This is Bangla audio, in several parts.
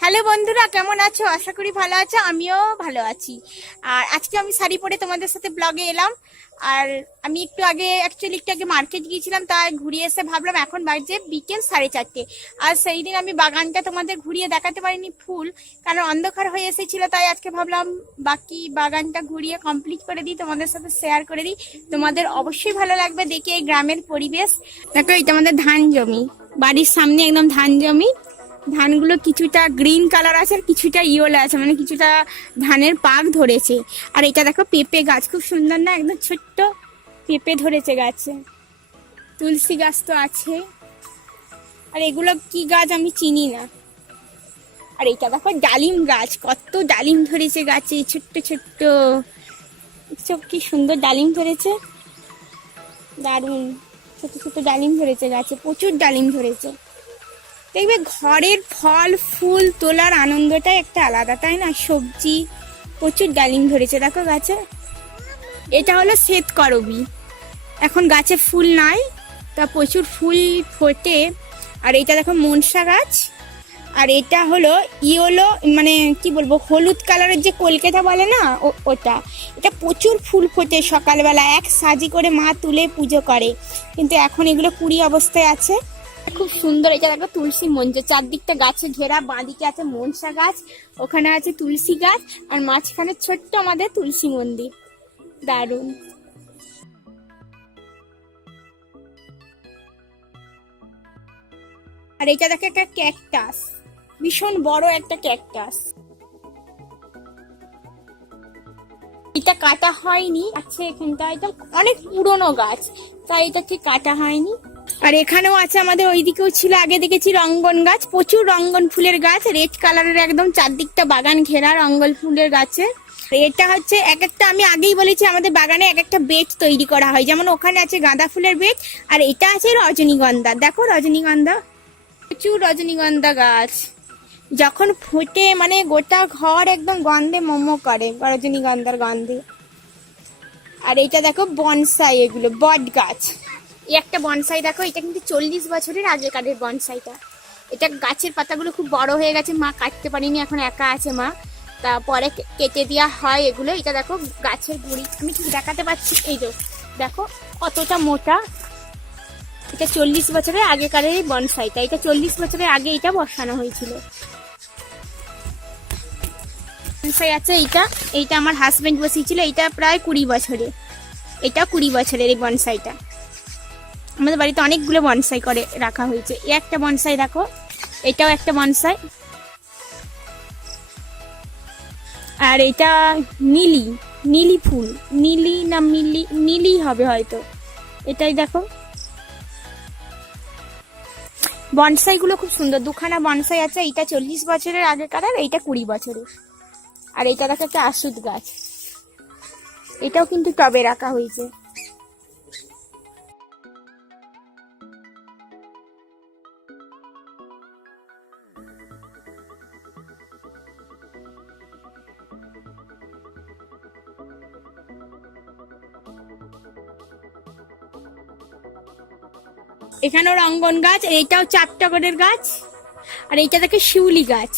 হ্যালো বন্ধুরা, কেমন আছো? আশা করি ভালো আছো, আমিও ভালো আছি। আর আজকে আমি শাড়ি পরে তোমাদের সাথে ব্লগে এলাম। আর আমি একটু আগে মার্কেট গিয়েছিলাম, তাই ঘুরিয়ে এসে ভাবলাম এখন বাজে বিকেল 4:30। আর সেই দিন আমি বাগানটা তোমাদের ঘুরিয়ে দেখাতে পারিনি ফুল, কারণ অন্ধকার হয়ে এসেছিল। তাই আজকে ভাবলাম বাকি বাগানটা ঘুরিয়ে কমপ্লিট করে দিই, তোমাদের সাথে শেয়ার করে দিই। তোমাদের অবশ্যই ভালো লাগবে দেখে এই গ্রামের পরিবেশ। দেখো, এটা আমাদের ধান জমি, বাড়ির সামনে একদম ধান জমি। ধানগুলো কিছুটা গ্রিন কালার আছে আর কিছুটা ইয়েলো আছে, মানে কিছুটা ধানের পাক ধরেছে। আর এটা দেখো পেঁপে গাছ, খুব সুন্দর না? একদম ছোট্ট পেঁপে ধরেছে গাছে। তুলসী গাছ তো আছে। আর এগুলো কি গাছ আমি চিনি না। আর এটা দেখো ডালিম গাছ, কত ডালিম ধরেছে গাছে, ছোট্ট ছোট্ট। সব কি সুন্দর ডালিম ধরেছে, দারুণ। ছোট ছোট ডালিম ধরেছে গাছে, প্রচুর ডালিম ধরেছে। দেখবে ঘরের ফল ফুল তোলার আনন্দটা একটা আলাদা, তাই না? সবজি, প্রচুর ডালিম ধরেছে দেখো গাছে। এটা হলো শ্বেতকরবী, এখন গাছে ফুল নাই, তা প্রচুর ফুল ফোটে। আর এটা দেখো মনসা গাছ। আর এটা হলো ইয়েলো, মানে কি বলবো, হলুদ কালারের যে কলকেতা বলে না, ওটা। এটা প্রচুর ফুল ফোটে সকালবেলা, এক সাজি করে মা তুলে পুজো করে, কিন্তু এখন এগুলো কুড়ি অবস্থায় আছে। খুব সুন্দর। এটা দেখো তুলসী মঞ্চ, চারদিকটা গাছে ঘেরা। বাঁদিকে আছে মনসা গাছ, ওখানে আছে তুলসী গাছ, আর মাঝখানে ছোট্ট আমাদের তুলসী মন্দির। দারুণ। আর এটা দেখো একটা ক্যাকটাস, ভীষণ বড় একটা ক্যাকটাস। এটা কাটা হয়নি, আছে এখানটা। এটা অনেক পুরনো গাছ, তাই এটা ঠিক কাটা হয়নি। আর এখানেও আছে, আমাদের ওইদিকেও ছিল, আগে দেখেছি রঙ্গন গাছ, প্রচুর রঙ্গন ফুলের গাছ, রেড কালারের, একদম চারদিকটা বাগান ঘেরা রঙ্গন ফুলের গাছে। এটা হচ্ছে এক একটা, আমি আগেই বলেছি আমাদের বাগানে এক একটা বেড তৈরি করা হয়, যেমন ওখানে আছে গাঁদা ফুলের বেড, আর এটা আছে রজনীগন্ধা। দেখো রজনীগন্ধা, প্রচুর রজনীগন্ধা গাছ। যখন ফুটে মানে গোটা ঘর একদম গন্ধে মোমো করে, রজনীগন্ধার গন্ধে। আর এইটা দেখো বনসাই, এগুলো বট গাছ। এই একটা বনসাই দেখো, এটা কিন্তু 40 বছরের আগেকারের বনসাইটা। এটা গাছের পাতাগুলো খুব বড় হয়ে গেছে, মা কাটতে পারিনি, এখন একা আছে মা, তারপরে কেটে দেওয়া হয় এগুলো। এটা দেখো গাছের গুঁড়ি, আমি ঠিক দেখাতে পাচ্ছি, এই যে দেখো কতটা মোটা। এটা 40 বছরের আগেকারের এই বনসাইটা, এটা 40 বছরের আগে এটা বসানো হয়েছিল। বনসাই আছে এইটা, এইটা আমার হাজবেন্ড বসিয়েছিল, এইটা প্রায় 20 বছরের। এটা 20 বছরের এই বনসাইটা। আমাদের বাড়িতে অনেকগুলো বনসাই করে রাখা হয়েছে। এই একটা বনসাই দেখো, এটাও একটা বনসাই। আর এটা নীলি, নীলি ফুল, নীলি না মিলি, নীলি হবে হয়তো। এটাই দেখো, বনসাই গুলো খুব সুন্দর। দুখানা বনসাই আছে, এইটা 40 বছরের আগেকার, আর এইটা 20 বছরের। আর এইটা দেখো একটা আশুদ গাছ, এটাও কিন্তু টবে রাখা হয়েছে। এখানেও রঙ্গন গাছ, এইটাও চাপটগরের গাছ। আর এইটা দেখো শিউলি গাছ,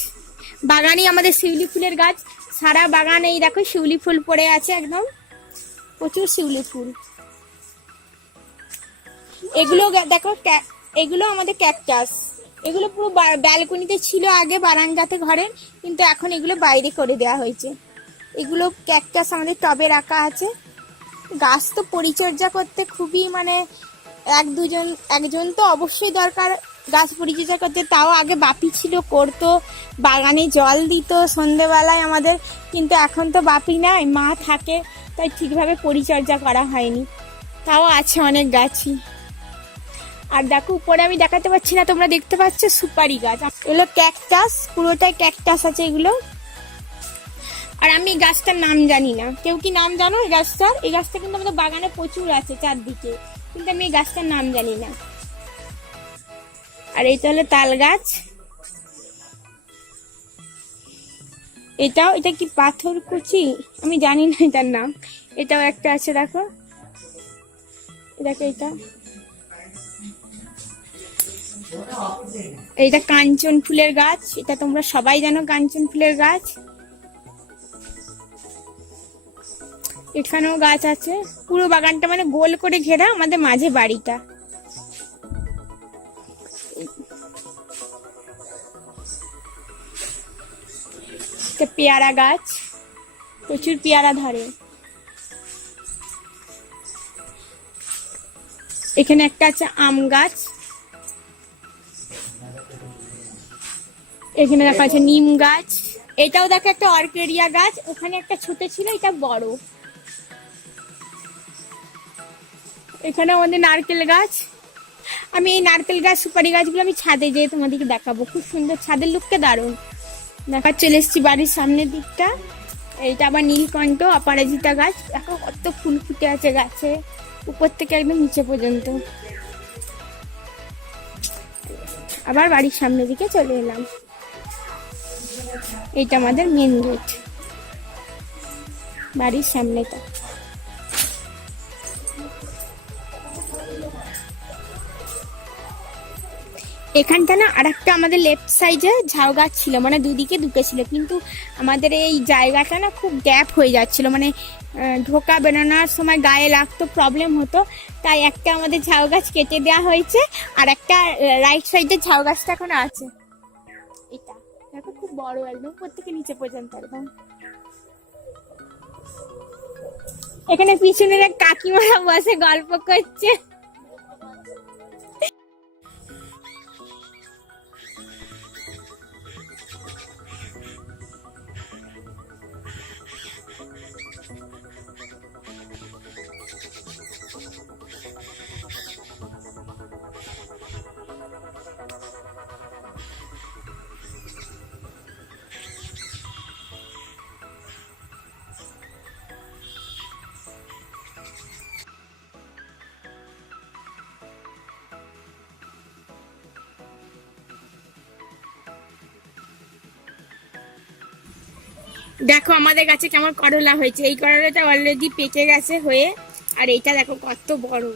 বাগানে আমাদের শিউলি ফুলের গাছ, সারা বাগানে এই দেখো শিউলি ফুল পড়ে আছে, একদম প্রচুর শিউলি ফুল। এগুলো দেখো, এগুলো আমাদের ক্যাকটাস। এগুলো পুরো ব্যালকনিতে ছিল আগে, বারান্দাতে ঘরের, কিন্তু এখন এগুলো বাইরে করে দেওয়া হয়েছে। এগুলো ক্যাকটাস আমাদের টবে রাখা আছে। গাছ তো পরিচর্যা করতে খুবই, মানে একজন তো অবশ্যই দরকার গাছ পরিচর্যা করতে। তাও আগে বাপি ছিল, করতো, বাগানে জল দিত সন্ধেবেলায় আমাদের, কিন্তু এখন তো বাপি নাই, মা থাকে, তাই ঠিকভাবে পরিচর্যা করা হয়নি। তাও আছে অনেক গাছই। আর দেখো উপরে আমি দেখাতে পাচ্ছি না, তোমরা দেখতে পাচ্ছ সুপারি গাছ, এগুলো ক্যাকটাস, পুরোটাই ক্যাকটাস আছে এগুলো। আর আমি এই গাছটার নাম জানি না, কেউ কি নাম জানো এই গাছটার? এই গাছটা কিন্তু আমাদের বাগানে প্রচুর আছে চারদিকে, কিন্তু আমি এই গাছটার নাম জানি না। আর এইটা হলো তাল গাছ, এটা কি পাথর কুচি, আমি জানি না এটার নাম। এটাও একটা আছে দেখো, দেখো এটা এইটা কাঞ্চন ফুলের গাছ, এটা তোমরা সবাই জানো কাঞ্চন ফুলের গাছ। এখানেও গাছ আছে, পুরো বাগানটা মানে গোল করে ঘেরা, আমাদের মাঝে বাড়িটা। পেয়ারা গাছ, প্রচুর পেয়ারা ধরে। এখানে একটা আছে আম গাছ, এখানে দেখা আছে নিম গাছ, এটাও দেখো একটা অর্কিডিয়া গাছ, ওখানে একটা ছোট ছিল, এটা বড়। এখানে আমাদের নারকেল গাছ, আমি এই নারকেল গাছ সুপারি গাছগুলো আমি ছাদে যেয়ে তোমাদেরকে দেখাবো, খুব সুন্দর, ছাদের লুকটা দারুণ। দেখা চলে এসছি বাড়ির সামনের দিকটা, এইটা আবার নীলকণ্ঠ অপরাজিতা গাছ, দেখো কত ফুল ফুটে আছে গাছে, উপর থেকে একদম নিচে পর্যন্ত। আবার বাড়ির সামনের দিকে চলে এলাম, এইটা আমাদের মেন গেট, বাড়ির সামনেটা। এখানটা না আর একটা আমাদের লেফট সাইডে ঝাউ গাছ ছিল, মানে দুদিকে দুটো ছিল, কিন্তু আমাদের এই জায়গাটা না খুব গ্যাপ হয়ে যাচ্ছিল, মানে ঢোকা বেরোনোর সময় গায়ে লাগতো, প্রবলেম হতো, তাই একটা আমাদের ঝাউ গাছ কেটে দেওয়া হয়েছে, আর একটা রাইট সাইডে ঝাউ গাছটা এখন আছে। এটা দেখো খুব বড়, একদম উপর থেকে নিচে পর্যন্ত একদম। এখানে পিছনের এক কাকিমারা বসে গল্প করছে। দেখো আমাদের গাছে কেমন করলা হয়েছে, এই করলাটা অলরেডি পেকে গেছে হয়ে, আর এইটা দেখো কত বড়,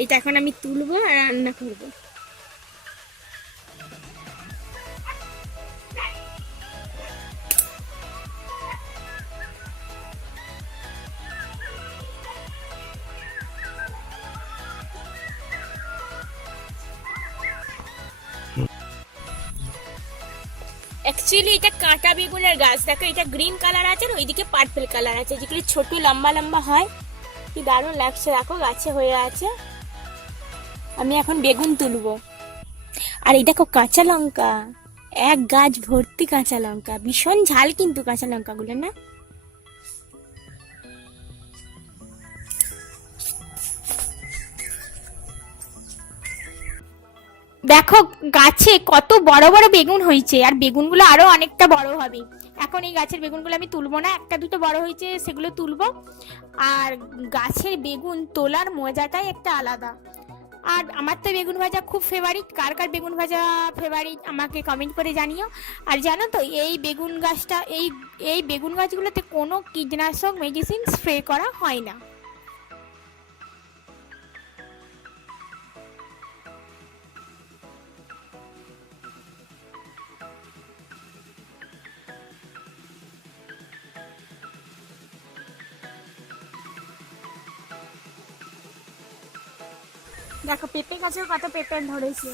এইটা এখন আমি তুলবো আর রান্না করবো। অ্যাকচুয়ালি এটা কাঁটা বেগুনের গাছ, দেখো এটা গ্রিন কালার আছে আর ওইদিকে পার্পল কালার আছে, যেগুলি ছোট লম্বা লম্বা হয়, কি দারুণ লাগছে, দেখো গাছে হয়ে আছে। আমি এখন বেগুন তুলবো। আর এই দেখো কাঁচা লঙ্কা, এক গাছ ভর্তি কাঁচা লঙ্কা, ভীষণ ঝাল কিন্তু কাঁচা লঙ্কাগুলো না। দেখো গাছে কত বড় বড় বেগুন হয়েছে, আর বেগুনগুলো আরো অনেকটা বড় হবে। এখন এই গাছের বেগুনগুলো আমি তুলবো না, একটা দুটো বড় হয়েছে সেগুলো তুলবো। আর গাছের বেগুন তোলার মজাটাই একটা আলাদা। আর আমার তো বেগুন ভাজা খুব ফেভারিট, কার কার বেগুন ভাজা ফেভারিট আমাকে কমেন্ট করে জানিও। আর জানো তো এই বেগুন গাছটা, এই বেগুন গাছগুলোতে কোনো কীটনাশক মেডিসিন স্প্রে করা হয় না। দেখো পেঁপে গাছেও কত পেঁপে ধরেছে।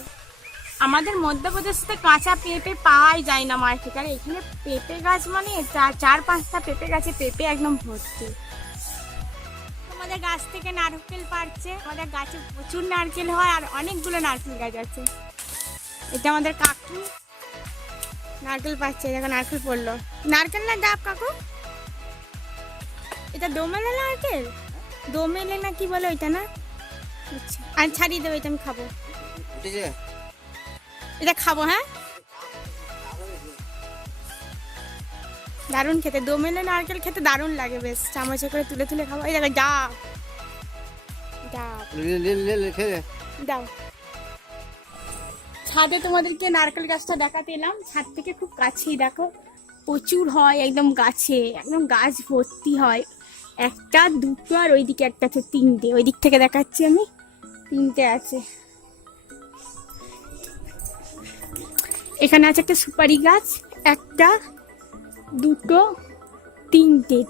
আমাদের মধ্যপ্রদেশে কাঁচা পেঁপে পাওয়াই যায় না মার্কেটে, আর এখানে পেঁপে গাছ মানে চার পাঁচটা পেঁপে গাছে পেঁপে একদম ভর্তি। আমাদের গাছ থেকে নারকেল পাড়ছে, আমাদের গাছে প্রচুর নারকেল হয় আর অনেকগুলো নারকেল গাছ আছে। এটা আমাদের কাকু নারকেল পাড়ছে, দেখো নারকেল পড়লো। নারকেল না ডাব কাকু? এটা দোমেলে নারকেল, দোমেলে না কি বলে ওইটা না? আচ্ছা আর ছাড়িয়ে দেবো, এটা আমি খাবো, এটা খাবো। হ্যাঁ দারুণ খেতে, দোমেলে নারকেল খেতে দারুণ লাগে, বেশ চামচে করে তুলে তুলে খাবো। এই দেখো ডাব, দাও। ছাদে তোমাদেরকে নারকেল গাছটা দেখাতে এলাম, ছাদ থেকে খুব কাছেই, দেখো প্রচুর হয় একদম গাছে, একদম গাছ ভর্তি হয়, একটা দুটো আর ওইদিকে একটা আছে, তিনটে, ওই দিক থেকে দেখাচ্ছি আমি, তিনটে আছে। এখানে আছে একটা সুপারি গাছ, একটা, দুটো,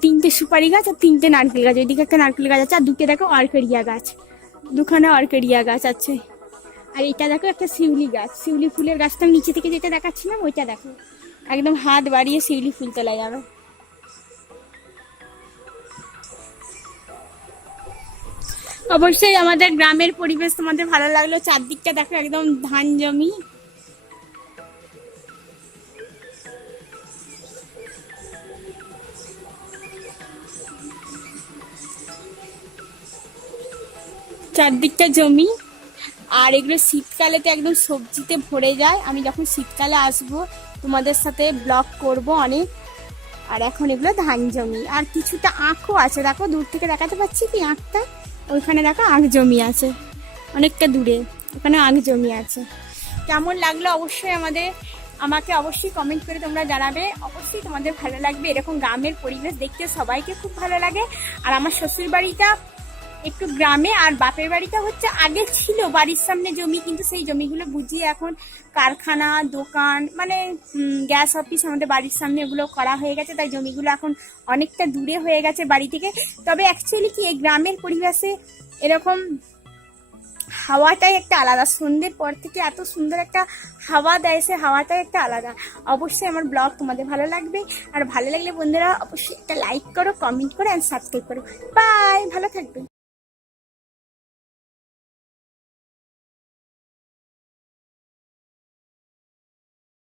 তিনটে সুপারি গাছ আর তিনটে নারকেল গাছ। ওইদিকে একটা নারকেল গাছ আছে, আর দুটো দেখো অর্কেডিয়া গাছ, দুখানা অর্কেডিয়া গাছ আছে। আর এটা দেখো একটা শিউলি গাছ, শিউলি ফুলের গাছটা নিচে থেকে যেটা দেখাচ্ছিলাম ওইটা দেখো, একদম হাত বাড়িয়ে শিউলি ফুল তোলা যাবে। অবশ্যই আমাদের গ্রামের পরিবেশ তোমাদের ভালো লাগলো। চারদিকটা দেখো একদম ধান জমি। চারদিকটা জমি, আর এগুলো শীতকালেতে একদম সবজিতে ভরে যায়। আমি যখন শীতকালে আসবো তোমাদের সাথে ব্লগ করব অনেক। আর এখন এগুলো ধান জমি, আর কিছুটা আখও আছে, দেখো দূর থেকে দেখাতে পাচ্ছি কি আখটা, ওইখানে দেখো আখ জমি আছে অনেকটা দূরে, ওখানে আখ জমি আছে। কেমন লাগলো অবশ্যই আমাকে অবশ্যই কমেন্ট করে তোমরা জানাবে। অবশ্যই তোমাদের ভালো লাগবে, এরকম গ্রামের পরিবেশ দেখতে সবাইকে খুব ভালো লাগে। আর আমার শ্বশুর বাড়িটা একটু গ্রামে, আর বাপের বাড়িটা হচ্ছে আগে ছিল বাড়ির সামনে জমি, কিন্তু সেই জমিগুলো বুঝিয়ে এখন কারখানা, দোকান, মানে গ্যাস অফিস আমাদের বাড়ির সামনে ওগুলো করা হয়ে গেছে, তাই জমিগুলো এখন অনেকটা দূরে হয়ে গেছে বাড়ি থেকে। তবে অ্যাকচুয়ালি কি এই গ্রামের পরিবেশে এরকম হাওয়াটাই একটা আলাদা, সন্ধ্যের পর থেকে এত সুন্দর একটা হাওয়া দেয়, সে হাওয়াটাই একটা আলাদা। অবশ্যই আমার ব্লগ তোমাদের ভালো লাগবে, আর ভালো লাগলে বন্ধুরা অবশ্যই একটা লাইক করো, কমেন্ট করো, অ্যান্ড সাবস্ক্রাইব করো। বাই, ভালো থাকবে।